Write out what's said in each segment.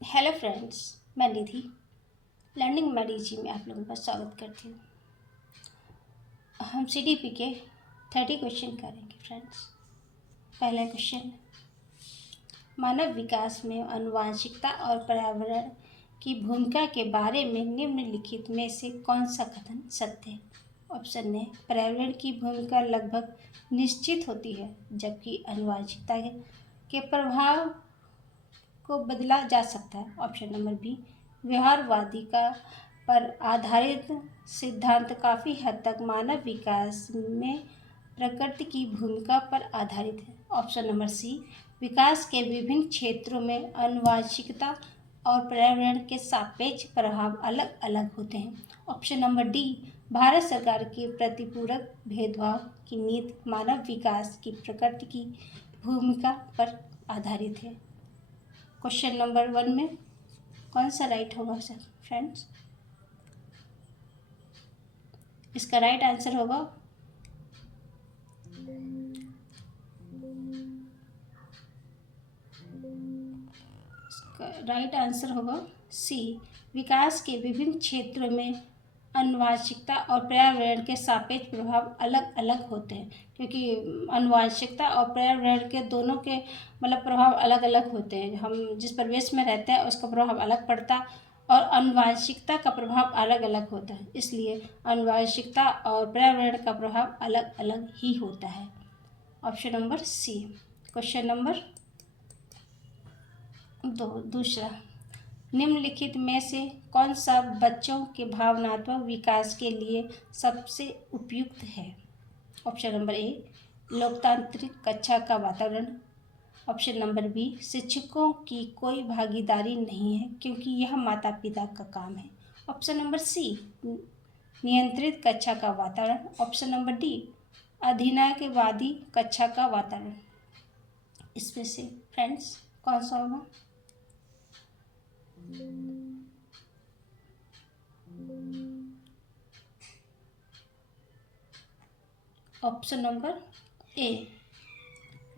Hello friends, मैं निधि learning मैडीजी में आप लोगों का स्वागत करती हूँ। हम सीडीपी के 30 क्वेश्चन करेंगे फ्रेंड्स। पहला क्वेश्चन, मानव विकास में आनुवंशिकता और पर्यावरण की भूमिका के बारे में निम्नलिखित में से कौन सा कथन सत्य है? ऑप्शन है, पर्यावरण की भूमिका लगभग निश्चित होती है जबकि आनुवंशिकता के प्रभाव को बदला जा सकता है। ऑप्शन नंबर बी, व्यवहारवादी का पर आधारित सिद्धांत काफ़ी हद तक मानव विकास में प्रकृति की भूमिका पर आधारित है। ऑप्शन नंबर सी, विकास के विभिन्न क्षेत्रों में आनुवंशिकता और पर्यावरण के सापेक्ष प्रभाव अलग अलग होते हैं। ऑप्शन नंबर डी, भारत सरकार के प्रतिपूरक भेदभाव की नीति मानव विकास की प्रकृति की भूमिका पर आधारित है। क्वेश्चन नंबर 1 में कौन सा राइट होगा सर फ्रेंड्स? इसका राइट आंसर होगा सी, विकास के विभिन्न क्षेत्रों में आनुवंशिकता और पर्यावरण के सापेक्ष प्रभाव अलग अलग होते हैं, क्योंकि आनुवंशिकता और पर्यावरण के दोनों के प्रभाव अलग अलग होते हैं। हम जिस परिवेश में रहते हैं उसका प्रभाव अलग पड़ता है और आनुवंशिकता का प्रभाव अलग अलग होता है, इसलिए आनुवंशिकता और पर्यावरण का प्रभाव अलग अलग ही होता है। Option number C. Question number दूसरा, निम्नलिखित में से कौन सा बच्चों के भावनात्मक विकास के लिए सबसे उपयुक्त है? ऑप्शन नंबर ए, लोकतांत्रिक कक्षा का वातावरण। ऑप्शन नंबर बी, शिक्षकों की कोई भागीदारी नहीं है क्योंकि यह माता पिता का काम है। ऑप्शन नंबर सी, नियंत्रित कक्षा का वातावरण। ऑप्शन नंबर डी, अधिनायकवादी कक्षा का वातावरण। इसमें से फ्रेंड्स कौन सा होगा? ऑप्शन नंबर ए,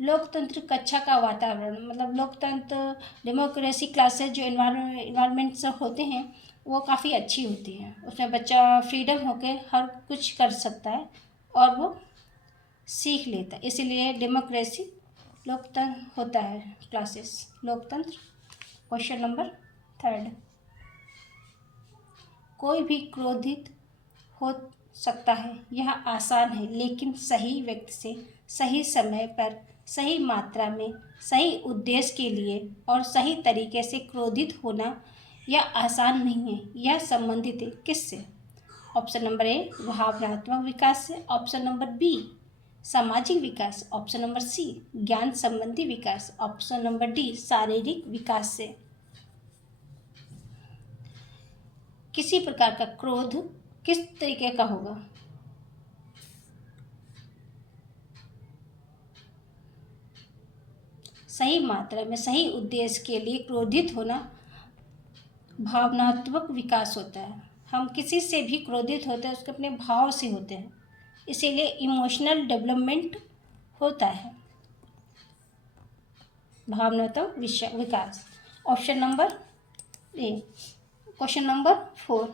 लोकतंत्र कक्षा का वातावरण। लोकतंत्र डेमोक्रेसी क्लासेस जो इन्वायरमेंट से होते हैं वो काफ़ी अच्छी होती हैं। उसमें बच्चा फ्रीडम होकर हर कुछ कर सकता है और वो सीख लेता है, इसीलिए डेमोक्रेसी लोकतंत्र होता है क्लासेस लोकतंत्र। क्वेश्चन नंबर 3, कोई भी क्रोधित हो सकता है, यह आसान है, लेकिन सही व्यक्ति से सही समय पर सही मात्रा में सही उद्देश्य के लिए और सही तरीके से क्रोधित होना यह आसान नहीं है। यह संबंधित है किससे? ऑप्शन नंबर ए, भावनात्मक विकास से। ऑप्शन नंबर बी, सामाजिक विकास। ऑप्शन नंबर सी, ज्ञान संबंधी विकास। ऑप्शन नंबर डी, शारीरिक विकास से। किसी प्रकार का क्रोध किस तरीके का होगा? सही मात्रा में सही उद्देश्य के लिए क्रोधित होना भावनात्मक विकास होता है। हम किसी से भी क्रोधित होते हैं उसके अपने भाव से होते हैं, इसीलिए इमोशनल डेवलपमेंट होता है, भावनात्मक विकास। Option number A. Question number 4,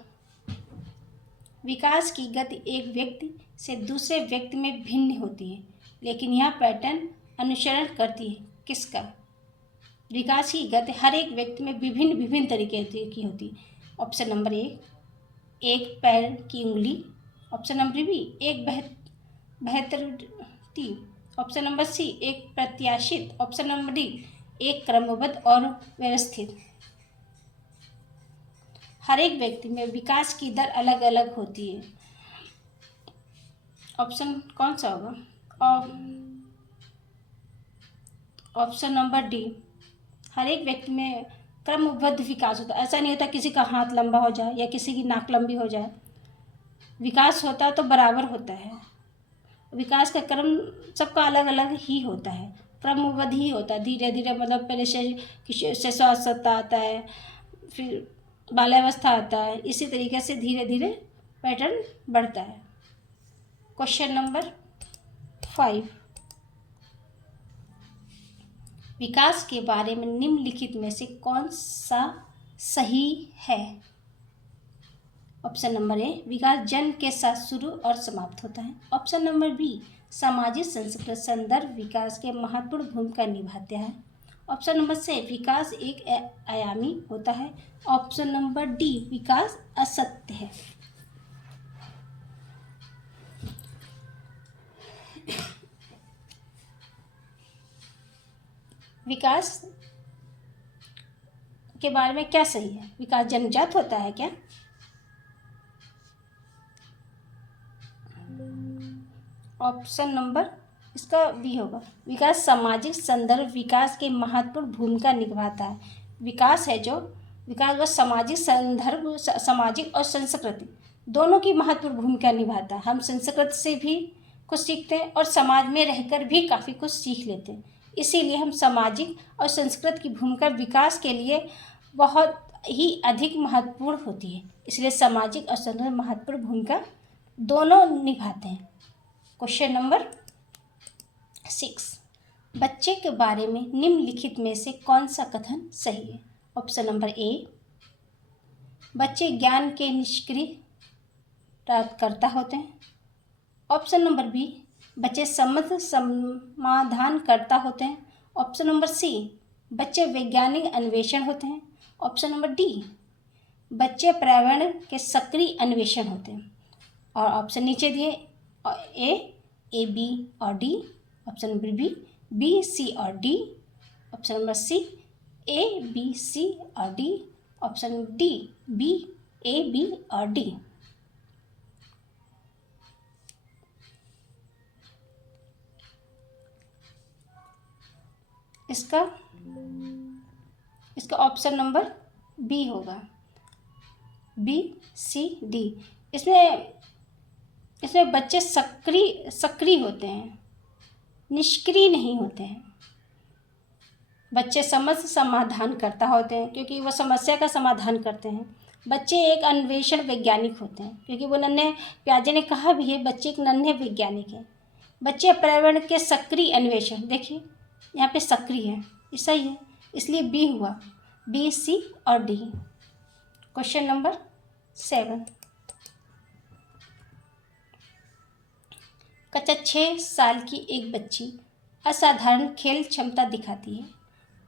विकास की गति एक व्यक्ति से दूसरे व्यक्ति में भिन्न होती है, लेकिन यह पैटर्न अनुसरण करती है किसका? विकास की गति हर एक व्यक्ति में विभिन्न विभिन्न तरीके की होती है। ऑप्शन नंबर ए, एक पैर की उंगली। ऑप्शन नंबर बी, एक बेहतर। ऑप्शन नंबर सी, एक प्रत्याशित। ऑप्शन नंबर डी, एक क्रमबद्ध और व्यवस्थित। हर एक व्यक्ति में विकास की दर अलग अलग होती है। ऑप्शन कौन सा होगा? ऑप्शन नंबर डी, हर एक व्यक्ति में क्रमबद्ध विकास होता है। ऐसा नहीं होता किसी का हाथ लंबा हो जाए या किसी की नाक लंबी हो जाए। विकास होता तो बराबर होता है। विकास का क्रम सबका अलग अलग ही होता है, क्रमबद्ध ही होता है। धीरे धीरे पहले शिशुअवस्था आता है, फिर बाल्यावस्था आता है, इसी तरीके से धीरे धीरे पैटर्न बढ़ता है। क्वेश्चन नंबर 5, विकास के बारे में निम्नलिखित में से कौन सा सही है? ऑप्शन नंबर ए, विकास जन्म के साथ शुरू और समाप्त होता है। ऑप्शन नंबर बी, सामाजिक संस्कृत संदर्भ विकास के महत्वपूर्ण भूमिका निभाते हैं। ऑप्शन नंबर सी, विकास एक आयामी होता है। ऑप्शन नंबर डी, विकास असत्य है। विकास के बारे में क्या सही है? विकास जन्मजात होता है क्या? ऑप्शन नंबर इसका बी होगा, विकास सामाजिक संदर्भ विकास की महत्वपूर्ण भूमिका निभाता है। विकास है जो विकास वह सामाजिक संदर्भ, सामाजिक और संस्कृति दोनों की महत्वपूर्ण भूमिका निभाता है। हम संस्कृति से भी कुछ सीखते हैं और समाज में रहकर भी काफ़ी कुछ सीख लेते हैं। इसीलिए हम सामाजिक और संस्कृति की भूमिका विकास के लिए बहुत ही अधिक महत्वपूर्ण होती है। इसलिए सामाजिक और संस्कृति महत्वपूर्ण भूमिका दोनों निभाते हैं। क्वेश्चन नंबर 6, बच्चे के बारे में निम्नलिखित में से कौन सा कथन सही है? ऑप्शन नंबर ए, बच्चे ज्ञान के निष्क्रिय प्राप्तकर्ता होते हैं। ऑप्शन नंबर बी, बच्चे समस्या समाधान करता होते हैं। ऑप्शन नंबर सी, बच्चे वैज्ञानिक अन्वेषण होते हैं। ऑप्शन नंबर डी, बच्चे पर्यावरण के सक्रिय अन्वेषण होते हैं। और ऑप्शन नीचे दिए ए बी और D. Option number B C और D. Option number C A B C और D. Option D B A B और डी। इसका ऑप्शन नंबर बी होगा, बी सी डी। इसमें बच्चे सक्रिय होते हैं, निष्क्रिय नहीं होते हैं। बच्चे समस्या समाधान करता होते हैं क्योंकि वो समस्या का समाधान करते हैं। बच्चे एक अन्वेषण वैज्ञानिक होते हैं क्योंकि वो नन्हे, प्याजे ने कहा भी है बच्चे एक नन्हे वैज्ञानिक हैं। बच्चे पर्यावरण के सक्रिय अन्वेषण, देखिए यहाँ पे सक्रिय है, ये सही है, इसलिए बी हुआ, बी सी और डी। क्वेश्चन नंबर 7, कक्षा 6 साल की एक बच्ची असाधारण खेल क्षमता दिखाती है।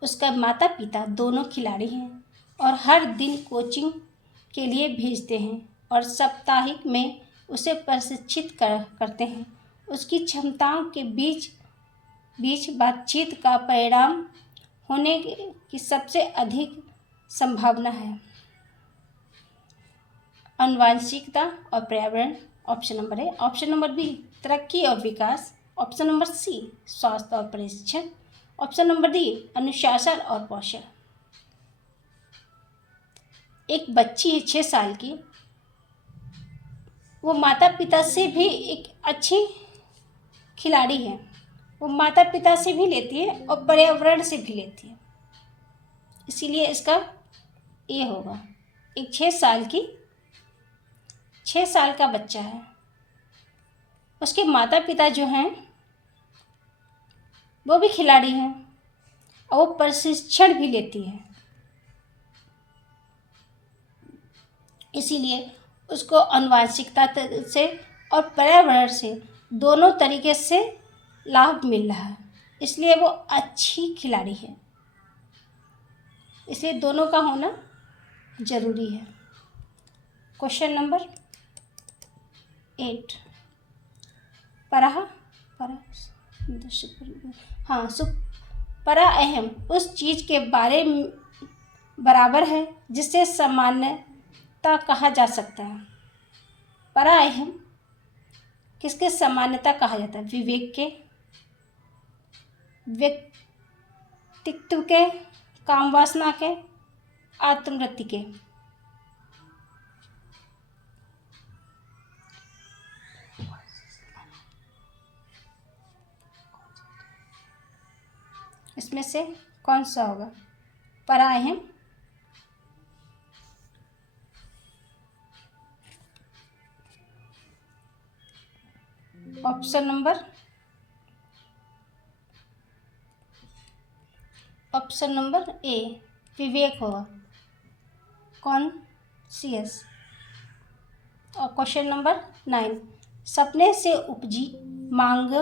उसका माता पिता दोनों खिलाड़ी हैं और हर दिन कोचिंग के लिए भेजते हैं और साप्ताहिक में उसे प्रशिक्षित करते हैं। उसकी क्षमताओं के बीच बातचीत का परिणाम होने की सबसे अधिक संभावना है। आनुवंशिकता और पर्यावरण, option number A. Option number B, तरक्की और विकास। ऑप्शन नंबर सी, स्वास्थ्य और प्रशिक्षण। ऑप्शन नंबर डी, अनुशासन और कौशल। एक बच्ची है 6 साल की, वो माता पिता से भी एक अच्छी खिलाड़ी है। वो माता पिता से भी लेती है और पर्यावरण से भी लेती है, इसीलिए इसका ए होगा। एक 6 साल का बच्चा है, उसके माता पिता जो हैं वो भी खिलाड़ी हैं और वो प्रशिक्षण भी लेती है, इसीलिए उसको आनुवंशिकता से और पर्यावरण से दोनों तरीके से लाभ मिल रहा है, इसलिए वो अच्छी खिलाड़ी है। इसलिए दोनों का होना जरूरी है। क्वेश्चन नंबर 8, परा अहम उस चीज़ के बारे में बराबर है जिसे सामान्यता कहा जा सकता है। परा अहम किसके सामान्यता कहा जाता है? विवेक के, व्यक्तित्व के, काम वासना के, आत्मवृत्ति के। इसमें से कौन सा होगा? परा अहम, option number option number A विवेक होगा, कॉन्शियस। और क्वेश्चन नंबर 9, सपने से उपजी मांग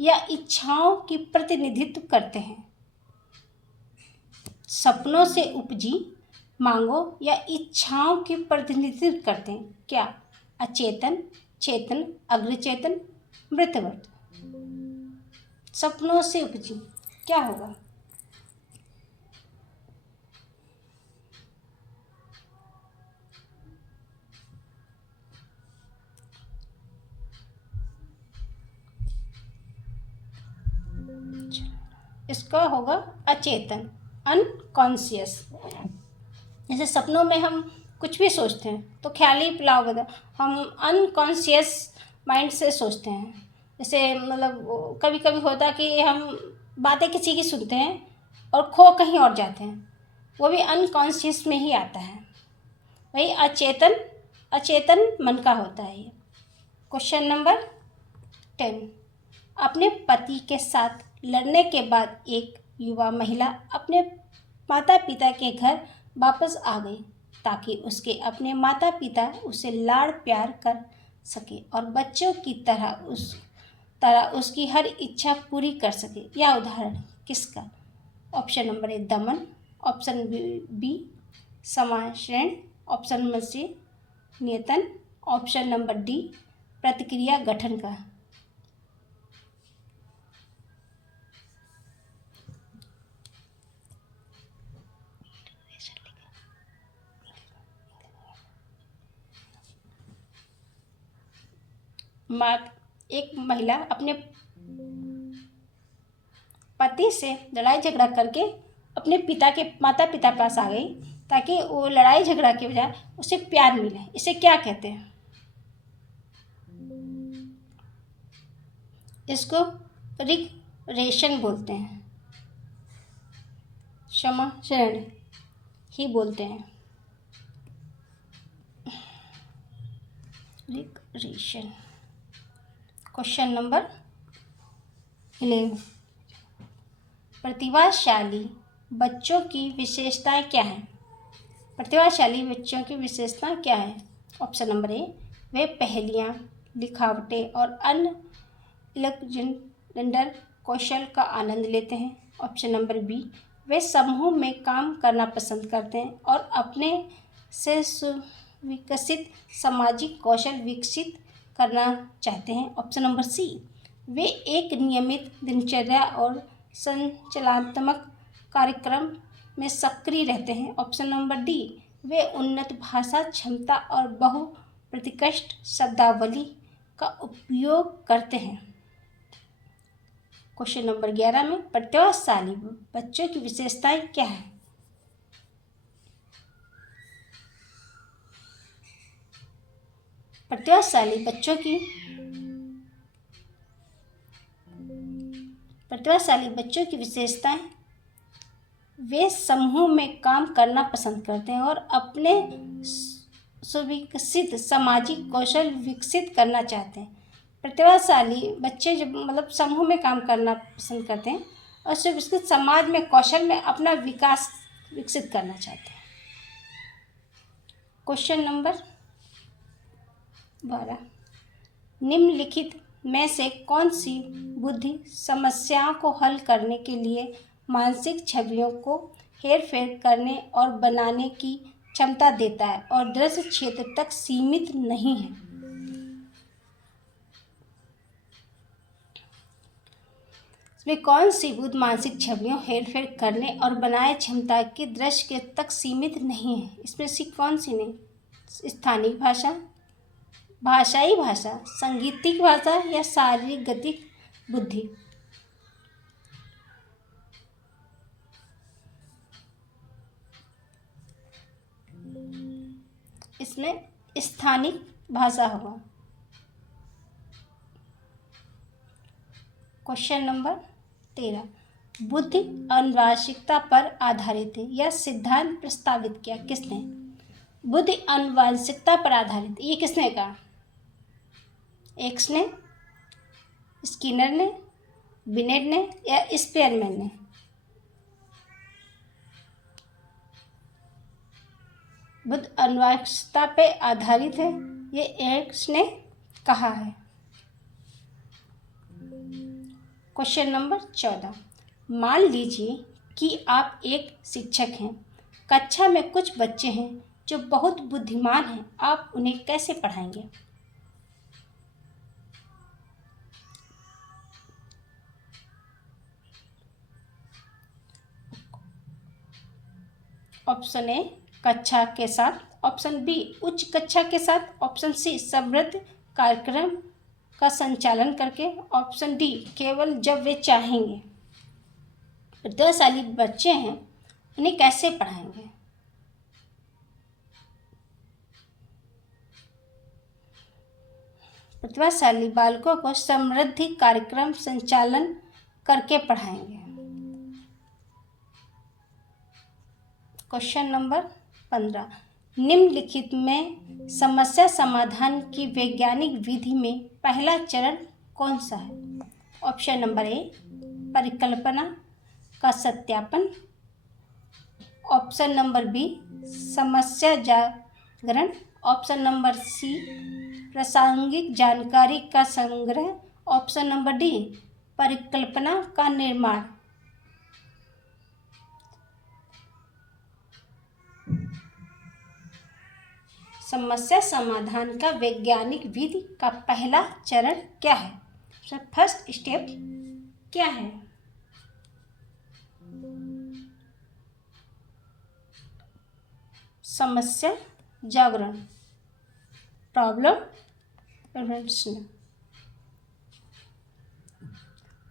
या इच्छाओं की प्रतिनिधित्व करते हैं। सपनों से उपजी मांगों या इच्छाओं की प्रतिनिधित्व करते हैं, क्या? अचेतन, चेतन, अग्रचेतन, मृतवर्त। सपनों से उपजी क्या होगा? इसका होगा अचेतन, अनकॉन्शियस। जैसे सपनों में हम कुछ भी सोचते हैं तो ख्याली पुलाव बता, हम अनकॉन्शियस माइंड से सोचते हैं। जैसे मतलब कभी कभी होता है कि हम बातें किसी की सुनते हैं और खो कहीं और जाते हैं, वो भी अनकॉन्शियस में ही आता है। वही अचेतन, अचेतन मन का होता है ये। क्वेश्चन नंबर 10, अपने पति के साथ लड़ने के बाद एक युवा महिला अपने माता पिता के घर वापस आ गई ताकि उसके अपने माता पिता उसे लाड़ प्यार कर सके और बच्चों की तरह उसकी हर इच्छा पूरी कर सके। यह उदाहरण किसका? ऑप्शन नंबर ए दमन, ऑप्शन बी समाश्रयण, ऑप्शन नंबर सी नियतन, ऑप्शन नंबर डी प्रतिक्रिया गठन का। एक महिला अपने पति से लड़ाई झगड़ा करके अपने माता पिता पास आ गई ताकि वो लड़ाई झगड़ा के बजाय उसे प्यार मिले। इसे क्या कहते हैं? इसको रिग्रेशन बोलते हैं, क्षमाशरण ही बोलते हैं, रिग्रेशन। क्वेश्चन नंबर 11, प्रतिभाशाली बच्चों की विशेषताएं क्या हैं? प्रतिभाशाली बच्चों की विशेषताएं क्या हैं? ऑप्शन नंबर ए वे पहेलियाँ, लिखावटें और अन्य इलेक्ट्रॉनिक कौशल का आनंद लेते हैं। ऑप्शन नंबर बी वे समूह में काम करना पसंद करते हैं और अपने से सुविकसित सामाजिक कौशल विकसित करना चाहते हैं। ऑप्शन नंबर सी वे एक नियमित दिनचर्या और संचलनात्मक कार्यक्रम में सक्रिय रहते हैं। ऑप्शन नंबर डी वे उन्नत भाषा क्षमता और बहु प्रतिकृष्ट शब्दावली का उपयोग करते हैं। क्वेश्चन नंबर 11 में प्रतिभाशाली बच्चों की विशेषताएं क्या है? प्रतिभाशाली बच्चों की विशेषताएं वे समूह में काम करना पसंद करते हैं और अपने सुविकसित सामाजिक कौशल विकसित करना चाहते हैं। प्रतिभाशाली बच्चे जब मतलब समूह में काम करना पसंद करते हैं और सुविकसित समाज में कौशल में अपना विकास विकसित करना चाहते हैं। क्वेश्चन नंबर 12, निम्नलिखित में से कौन सी बुद्धि समस्याओं को हल करने के लिए मानसिक छवियों को हेरफेर करने और बनाने की क्षमता देता है और दृश्य क्षेत्र तक सीमित नहीं है? इसमें कौन सी बुद्धि मानसिक छवियों हेरफेर करने और बनाए क्षमता की दृश्य के तक सीमित नहीं है? इसमें से कौन सी नहीं? स्थानिक भाषा, भाषाई भाषा, सांगीतिक भाषा या शारीरिक गतिक बुद्धि? इसमें स्थानिक भाषा होगा। क्वेश्चन नंबर 13, बुद्धि आनुवांशिकता पर आधारित है यह सिद्धांत प्रस्तावित किया किसने? बुद्धि आनुवांशिकता पर आधारित ये किसने कहा? एक्स ने, स्किनर ने, बिनेट ने या स्पेयरमैन ने? बुद्ध अनुवांशिकता पे आधारित है, ये एक्स ने कहा है। क्वेश्चन नंबर 14, मान लीजिए कि आप एक शिक्षक हैं। कक्षा में कुछ बच्चे हैं जो बहुत बुद्धिमान हैं, आप उन्हें कैसे पढ़ाएंगे? ऑप्शन ए कक्षा के साथ, ऑप्शन बी उच्च कक्षा के साथ, ऑप्शन सी समृद्ध कार्यक्रम का संचालन करके, ऑप्शन डी केवल जब वे चाहेंगे। प्रतिभाशाली बच्चे हैं, उन्हें कैसे पढ़ाएंगे? प्रतिभाशाली बालकों को समृद्धि कार्यक्रम संचालन करके पढ़ाएंगे। क्वेश्चन नंबर 15, निम्नलिखित में समस्या समाधान की वैज्ञानिक विधि में पहला चरण कौन सा है? ऑप्शन नंबर ए परिकल्पना का सत्यापन, ऑप्शन नंबर बी समस्या जागरण, ऑप्शन नंबर सी प्रासंगिक जानकारी का संग्रह, ऑप्शन नंबर डी परिकल्पना का निर्माण। समस्या समाधान का वैज्ञानिक विधि का पहला चरण क्या है? फर्स्ट स्टेप क्या है? समस्या जागरण, प्रॉब्लम प्रिवेंशन।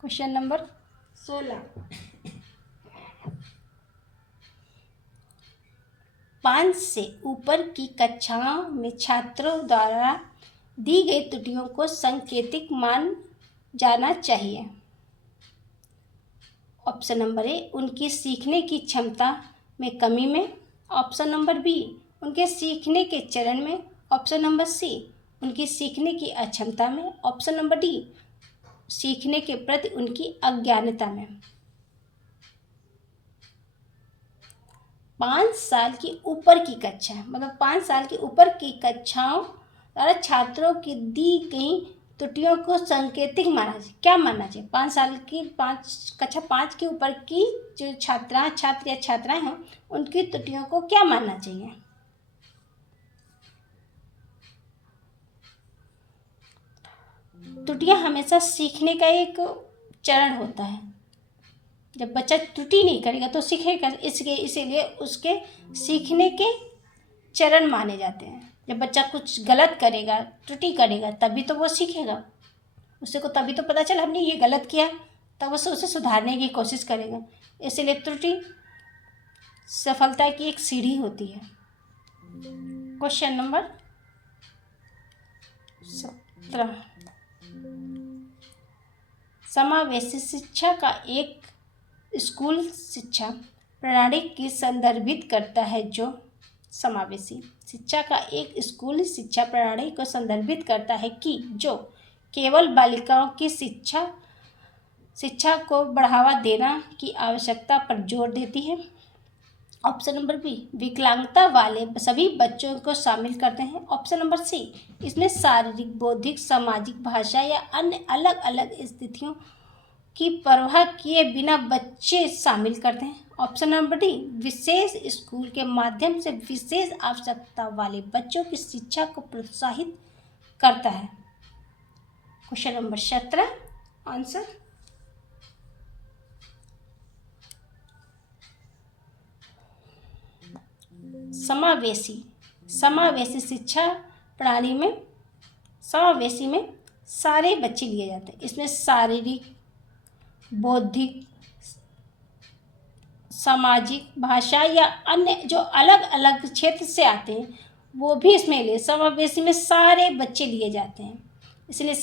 क्वेश्चन नंबर 16, 5 से ऊपर की कक्षाओं में छात्रों द्वारा दी गई त्रुटियों को सांकेतिक मान जाना चाहिए। ऑप्शन नंबर ए उनकी सीखने की क्षमता में कमी में, ऑप्शन नंबर बी उनके सीखने के चरण में, ऑप्शन नंबर सी उनकी सीखने की अक्षमता में, ऑप्शन नंबर डी सीखने के प्रति उनकी अज्ञानता में। 5 साल की ऊपर की कक्षा, मतलब 5 साल की ऊपर की कक्षाओं द्वारा छात्रों की दी गई त्रुटियों को सांकेतिक माना चाहिए। क्या मानना चाहिए? 5 साल की कक्षा 5 के ऊपर की जो छात्र या छात्राएं हैं, उनकी त्रुटियों को क्या मानना चाहिए? त्रुटियां हमेशा सीखने का एक चरण होता है। जब बच्चा त्रुटि नहीं करेगा तो सीखेगा, इसीलिए उसके सीखने के चरण माने जाते हैं। जब बच्चा कुछ गलत करेगा, त्रुटि करेगा, तभी तो वो सीखेगा। उससे को तभी तो पता चला हमने ये गलत किया, तब उसे सुधारने की कोशिश करेगा। इसीलिए त्रुटि सफलता की एक सीढ़ी होती है। क्वेश्चन नंबर 17, समावेशी शिक्षा का एक स्कूल शिक्षा प्रणाली की संदर्भित करता है जो समावेशी शिक्षा का एक स्कूल शिक्षा प्रणाली को संदर्भित करता है कि जो केवल बालिकाओं की शिक्षा को बढ़ावा देना की आवश्यकता पर जोर देती है। ऑप्शन नंबर बी विकलांगता वाले सभी बच्चों को शामिल करते हैं। ऑप्शन नंबर सी इसमें शारीरिक, बौद्धिक, सामाजिक, भाषा या अन्य अलग अलग स्थितियों की परवाह किए बिना बच्चे शामिल करते हैं। ऑप्शन नंबर डी विशेष स्कूल के माध्यम से विशेष आवश्यकता वाले बच्चों की शिक्षा को प्रोत्साहित करता है। क्वेश्चन नंबर 17 आंसर समावेशी शिक्षा प्रणाली में समावेशी में सारे बच्चे लिए जाते हैं। इसमें शारीरिक, बौद्धिक, सामाजिक, भाषा या अन्य जो अलग अलग क्षेत्र से आते हैं वो भी इसमें समावेशी में सारे बच्चे लिए जाते हैं। इसलिए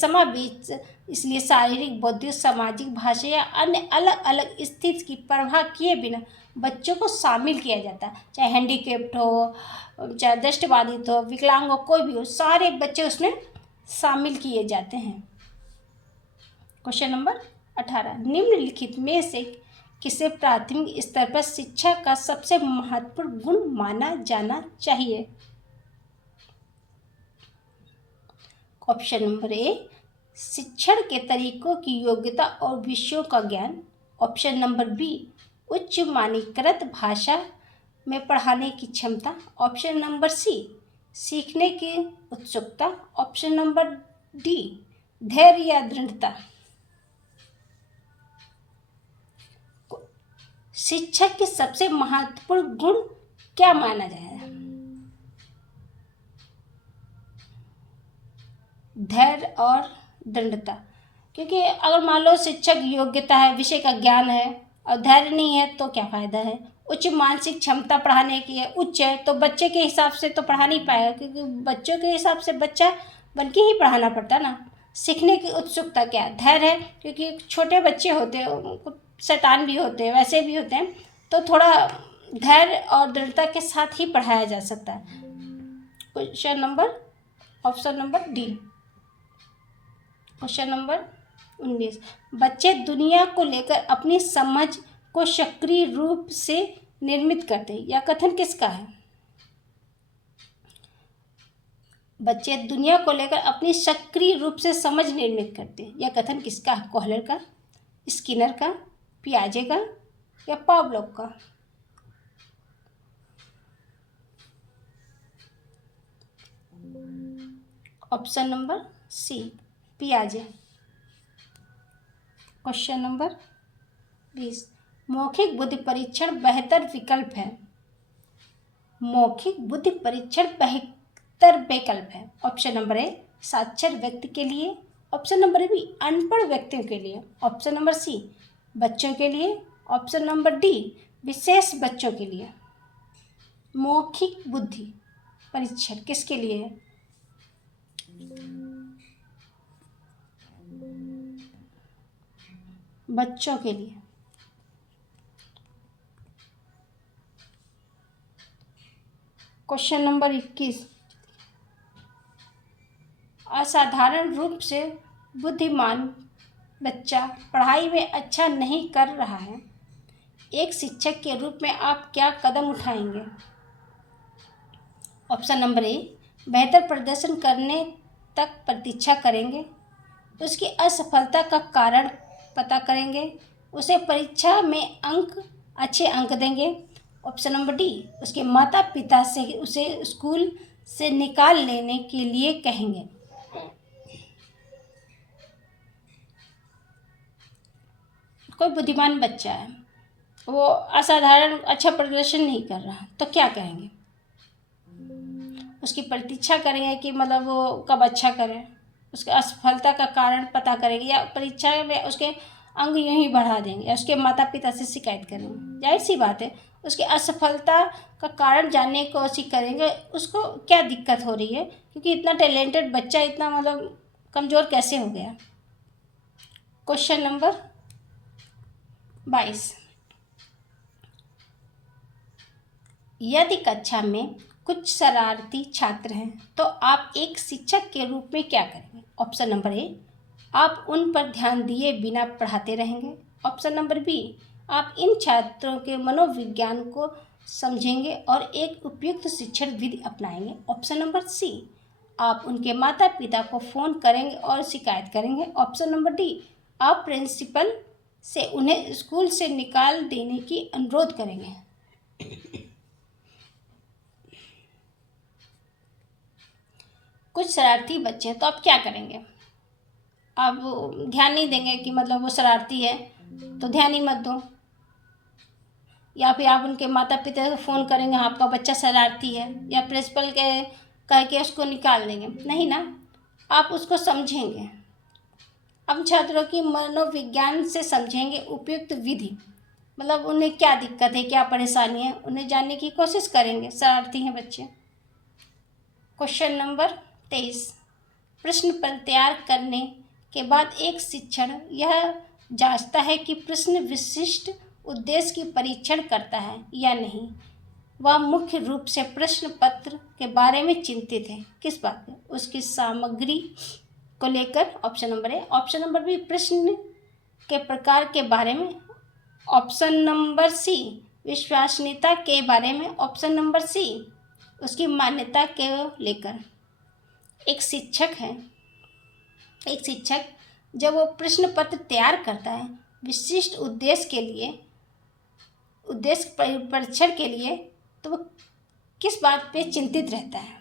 शारीरिक, बौद्धिक, सामाजिक, भाषा या अन्य अलग अलग स्थिति की परवाह किए बिना बच्चों को शामिल किया जाता है। चाहे हैंडीकैप्ड हो, चाहे दृष्टिबाधित हो, विकलांग हो, कोई भी हो, सारे बच्चे उसमें शामिल किए जाते हैं। क्वेश्चन नंबर 18 निम्नलिखित में से किसे प्राथमिक स्तर पर शिक्षा का सबसे महत्वपूर्ण गुण माना जाना चाहिए? ऑप्शन नंबर ए, शिक्षण के तरीकों की योग्यता और विषयों का ज्ञान। ऑप्शन नंबर बी, उच्च मानकीकृत भाषा में पढ़ाने की क्षमता। ऑप्शन नंबर सी, सीखने की उत्सुकता। ऑप्शन नंबर डी, धैर्य या दृढ़ता। शिक्षक के सबसे महत्वपूर्ण गुण क्या माना जाएगा? धैर्य और दृढ़ता। क्योंकि अगर मान लो शिक्षक योग्यता है, विषय का ज्ञान है और धैर्य नहीं है तो क्या फ़ायदा है। उच्च मानसिक क्षमता पढ़ाने की है, उच्च है तो बच्चे के हिसाब से तो पढ़ा नहीं पाएगा, क्योंकि बच्चों के हिसाब से बच्चा बन के ही पढ़ाना पड़ता ना। सीखने की उत्सुकता क्या है? धैर्य है, क्योंकि छोटे बच्चे होते हैं, शैतान भी होते हैं, वैसे भी होते हैं, तो थोड़ा धैर्य और दृढ़ता के साथ ही पढ़ाया जा सकता है। Question number, option number D. Question number 19, बच्चे दुनिया को लेकर अपनी समझ को सक्रिय रूप से निर्मित करते हैं। यह कथन किसका है? बच्चे दुनिया को लेकर अपनी सक्रिय रूप से समझ निर्मित करते हैं। यह कथन किसका है? कोहलर का, स्किनर का, पियाजे का या पावलोव का? ऑप्शन नंबर सी, पियाजे। क्वेश्चन नंबर 20, मौखिक बुद्धि परीक्षण बेहतर विकल्प है। मौखिक बुद्धि परीक्षण बेहतर विकल्प है। ऑप्शन नंबर ए, साक्षर व्यक्ति के लिए। ऑप्शन नंबर बी, अनपढ़ व्यक्तियों के लिए। ऑप्शन नंबर सी, बच्चों के लिए। ऑप्शन नंबर डी, विशेष बच्चों के लिए। मौखिक बुद्धि परीक्षण किसके लिए है? बच्चों के लिए। क्वेश्चन नंबर 21, असाधारण रूप से बुद्धिमान बच्चा पढ़ाई में अच्छा नहीं कर रहा है, एक शिक्षक के रूप में आप क्या कदम उठाएंगे? ऑप्शन नंबर ए, बेहतर प्रदर्शन करने तक प्रतीक्षा करेंगे, उसकी असफलता का कारण पता करेंगे, उसे परीक्षा में अच्छे अंक देंगे। ऑप्शन नंबर डी, उसके माता पिता से उसे स्कूल से निकाल लेने के लिए कहेंगे। कोई बुद्धिमान बच्चा है, वो असाधारण अच्छा प्रदर्शन नहीं कर रहा, तो क्या करेंगे? उसकी प्रतीक्षा करेंगे कि मतलब वो कब अच्छा करे, उसके असफलता का कारण पता करेंगे, या परीक्षा में उसके अंग यूं ही बढ़ा देंगे, या उसके माता पिता से शिकायत करेंगे। जाहिर सी बात है, उसकी असफलता का कारण जानने की कोशिश करेंगे, उसको क्या दिक्कत हो रही है, क्योंकि इतना टैलेंटेड बच्चा इतना मतलब कमज़ोर कैसे हो गया। क्वेश्चन नंबर 22, यदि कक्षा में कुछ शरारती छात्र हैं तो आप एक शिक्षक के रूप में क्या करेंगे? ऑप्शन नंबर ए, आप उन पर ध्यान दिए बिना पढ़ाते रहेंगे। ऑप्शन नंबर बी, आप इन छात्रों के मनोविज्ञान को समझेंगे और एक उपयुक्त शिक्षण विधि अपनाएंगे। ऑप्शन नंबर सी, आप उनके माता पिता को फ़ोन करेंगे और शिकायत करेंगे। ऑप्शन नंबर डी, आप प्रिंसिपल से उन्हें स्कूल से निकाल देने की अनुरोध करेंगे। कुछ शरारती बच्चे हैं तो आप क्या करेंगे? आप ध्यान नहीं देंगे कि मतलब वो शरारती है तो ध्यान ही मत दो, या फिर आप उनके माता पिता को फ़ोन करेंगे हाँ आपका बच्चा शरारती है, या प्रिंसिपल के कह के उसको निकाल देंगे? नहीं ना, आप उसको समझेंगे, अब छात्रों की मनोविज्ञान से समझेंगे, उपयुक्त विधि मतलब उन्हें क्या दिक्कत है, क्या परेशानी है, उन्हें जानने की कोशिश करेंगे। शरारती हैं बच्चे। क्वेश्चन नंबर 23, प्रश्न पत्र तैयार करने के बाद एक शिक्षण यह जांचता है कि प्रश्न विशिष्ट उद्देश्य की परीक्षण करता है या नहीं। वह मुख्य रूप से प्रश्न पत्र के बारे में चिंतित है। किस बात में? उसकी सामग्री को लेकर। Option number A. Option number B, प्रश्न के प्रकार के बारे में। ऑप्शन नंबर सी, विश्वसनीयता के बारे में। ऑप्शन नंबर सी, उसकी मान्यता के लेकर। एक शिक्षक जब वो प्रश्न पत्र तैयार करता है विशिष्ट उद्देश्य परीक्षण के लिए, तो वो किस बात पे चिंतित रहता है?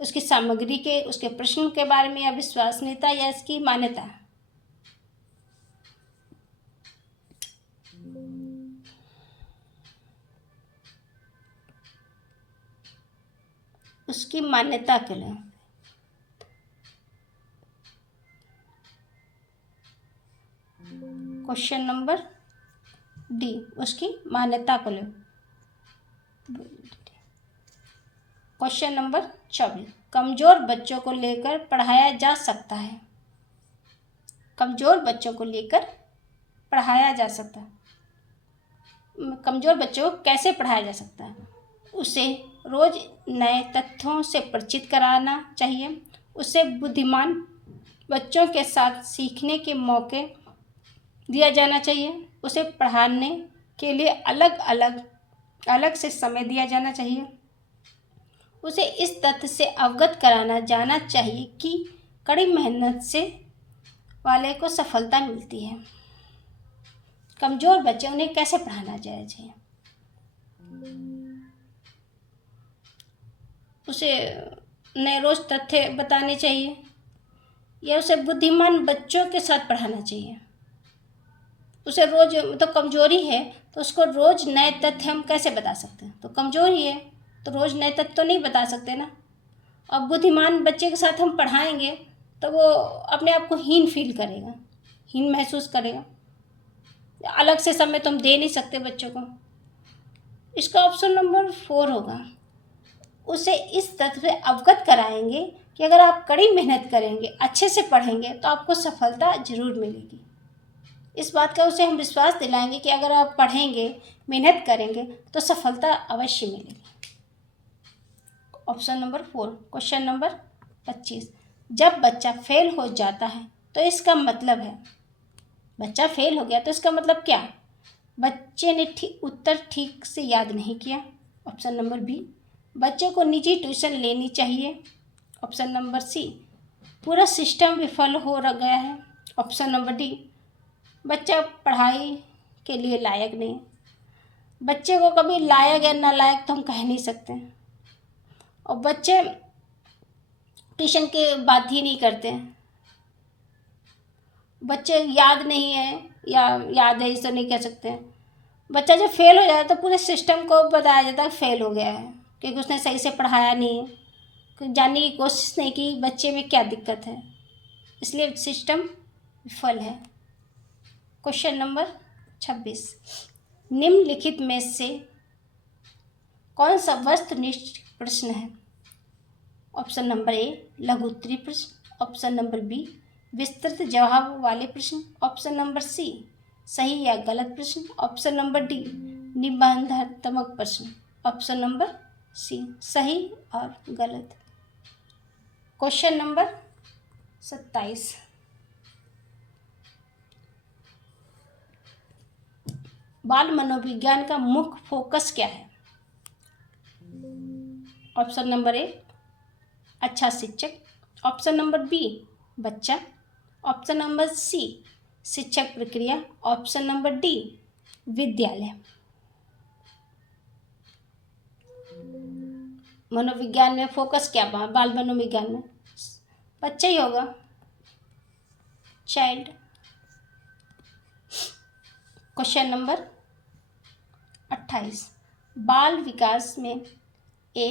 उसकी सामग्री के, उसके प्रश्न के बारे में, या विश्वसनीयता, या इसकी मान्यता? उसकी मान्यता के लिए। क्वेश्चन नंबर डी, उसकी मान्यता को ले। क्वेश्चन नंबर 24, कमजोर बच्चों को लेकर पढ़ाया जा सकता है। कमजोर बच्चों को लेकर पढ़ाया जा सकता है। कमजोर बच्चों को कैसे पढ़ाया जा सकता है? उसे रोज नए तथ्यों से परिचित कराना चाहिए। उसे बुद्धिमान बच्चों के साथ सीखने के मौके दिया जाना चाहिए। उसे पढ़ाने के लिए अलग से समय दिया जाना चाहिए। उसे इस तथ्य से अवगत कराना जाना चाहिए कि कड़ी मेहनत से वाले को सफलता मिलती है। कमजोर बच्चे, उन्हें कैसे पढ़ाना चाहिए? उसे नए रोज तथ्य बताने चाहिए, या उसे बुद्धिमान बच्चों के साथ पढ़ाना चाहिए। उसे रोज, तो कमजोरी है तो उसको रोज नए तथ्य हम कैसे बता सकते हैं? तो कमजोरी है तो रोज नए तथ्य तो नहीं बता सकते ना। अब बुद्धिमान बच्चे के साथ हम पढ़ाएंगे तो वो अपने आप को हीन फील करेगा, हीन महसूस करेगा। अलग से समय तो हम दे नहीं सकते बच्चों को। इसका ऑप्शन नंबर 4 होगा। उसे इस तथ्य से अवगत कराएंगे कि अगर आप कड़ी मेहनत करेंगे, अच्छे से पढ़ेंगे, तो आपको सफलता जरूर मिलेगी। इस बात का उसे हम विश्वास दिलाएंगे कि अगर आप पढ़ेंगे, मेहनत करेंगे, तो सफलता अवश्य मिलेगी। Option number 4। क्वेश्चन नंबर 25, जब बच्चा फेल हो जाता है तो इसका मतलब है, बच्चा फेल हो गया तो इसका मतलब क्या? बच्चे ने उत्तर ठीक से याद नहीं किया। ऑप्शन नंबर बी, बच्चे को निजी ट्यूशन लेनी चाहिए। ऑप्शन नंबर सी, पूरा सिस्टम विफल हो गया है। ऑप्शन नंबर डी, बच्चा पढ़ाई के लिए लायक नहीं। बच्चे को कभी लायक या नालायक तो हम कह नहीं सकते, और बच्चे ट्यूशन के बात ही नहीं करते। बच्चे याद नहीं है या याद है इसे नहीं कह सकते। बच्चा जब फेल हो जाता है तो पूरे सिस्टम को बताया जाता है फेल हो गया है, क्योंकि उसने सही से पढ़ाया नहीं, जानने की कोशिश नहीं की बच्चे में क्या दिक्कत है, इसलिए सिस्टम विफल है। क्वेश्चन नंबर 26, निम्नलिखित में से कौन सा वस्तुनिष्ठ प्रश्न है? ऑप्शन नंबर ए, लघु उत्तरीय प्रश्न। ऑप्शन नंबर बी, विस्तृत जवाब वाले प्रश्न। ऑप्शन नंबर सी, सही या गलत प्रश्न। ऑप्शन नंबर डी, निबंधात्मक प्रश्न। ऑप्शन नंबर सी, सही और गलत। क्वेश्चन नंबर 27, बाल मनोविज्ञान का मुख्य फोकस क्या है? ऑप्शन नंबर ए, अच्छा शिक्षक। ऑप्शन नंबर बी, बच्चा। ऑप्शन नंबर सी, शिक्षक प्रक्रिया। ऑप्शन नंबर डी, विद्यालय। मनोविज्ञान में फोकस क्या बाल मनोविज्ञान में? बच्चा ही होगा, चाइल्ड। क्वेश्चन नंबर 28, बाल विकास में ए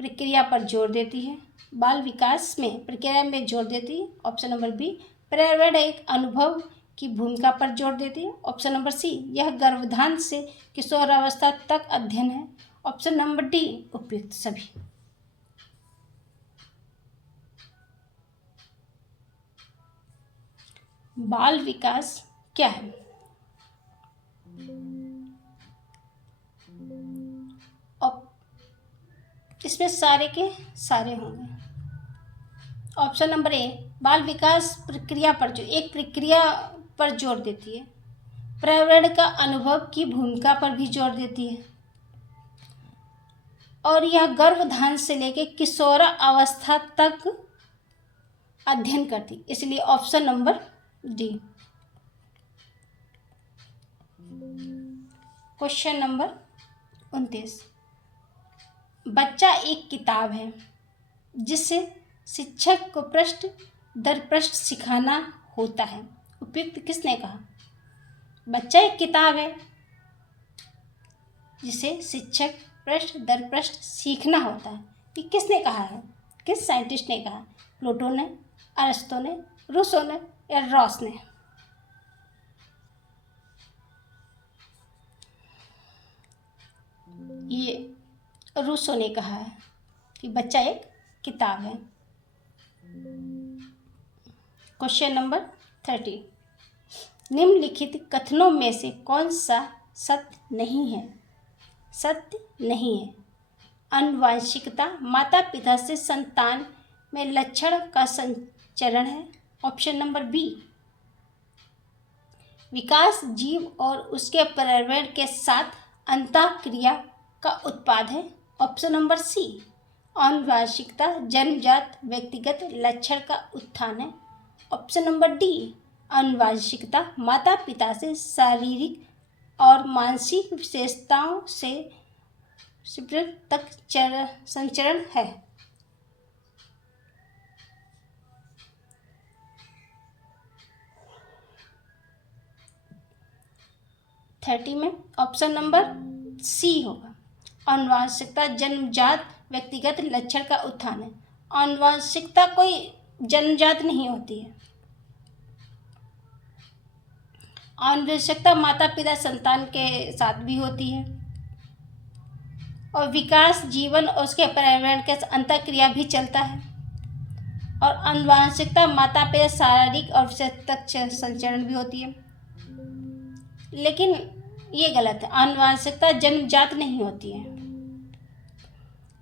प्रक्रिया पर जोर देती है, बाल विकास में प्रक्रिया में जोर देती है। ऑप्शन नंबर बी, पर्यावरण एक अनुभव की भूमिका पर जोर देती है। ऑप्शन नंबर सी, यह गर्भाधान से किशोरावस्था तक अध्ययन है। ऑप्शन नंबर डी, उपयुक्त सभी। बाल विकास क्या है? इसमें सारे के सारे होंगे। ऑप्शन नंबर ए, बाल विकास प्रक्रिया पर एक प्रक्रिया पर जोर देती है। पर्यावरण का अनुभव की भूमिका पर भी जोर देती है और यह गर्भधारण से लेकर किशोरा अवस्था तक अध्ययन करती, इसलिए option number D. Question number 29। बच्चा एक किताब है जिसे शिक्षक को पृष्ठ दर पृष्ठ सिखाना होता है। उपयुक्त किसने कहा? बच्चा एक किताब है जिसे शिक्षक पृष्ठ दर पृष्ठ सीखना होता है। ये किसने कहा है? किस साइंटिस्ट ने कहा? प्लूटो ने, अरिस्टो ने, रूसो ने या रॉस ने? ये रूसो ने कहा है कि बच्चा एक किताब है। Question number 30। निम्नलिखित कथनों में से कौन सा सत्य नहीं है? सत्य नहीं है। आनुवंशिकता माता पिता से संतान में लक्षण का संचरण है। Option number B. विकास जीव और उसके पर्यावरण के साथ अंतःक्रिया का उत्पाद है। Option number C. आनुवंशिकता जन्मजात व्यक्तिगत लक्षण का उत्थान है। Option number D. आनुवंशिकता माता पिता से शारीरिक और मानसिक विशेषताओं से तक संचरण है। थर्टी में ऑप्शन नंबर सी होगा। आनुवंशिकता जन्मजात व्यक्तिगत लक्षण का उत्थान है। आनुवंशिकता कोई जन्मजात नहीं होती है। आनुवंशिकता माता पिता संतान के साथ भी होती है और विकास जीवन और उसके पर्यावरण के अंतःक्रिया भी चलता है। और आनुवंशिकता माता पिता शारीरिक और तक संचरण भी होती है। लेकिन ये गलत है। आनुवंशिकता जन्मजात नहीं होती है,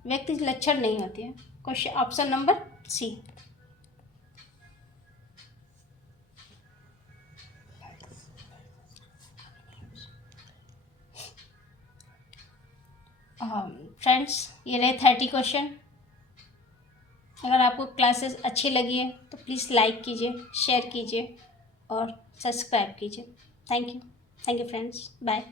व्यक्ति लक्षण नहीं होती है। Question option number C. Friends, ये रहे 30 क्वेश्चन। अगर आपको क्लासेस अच्छी लगी है तो प्लीज़ लाइक कीजिए, शेयर कीजिए और सब्सक्राइब कीजिए। Thank you friends, bye.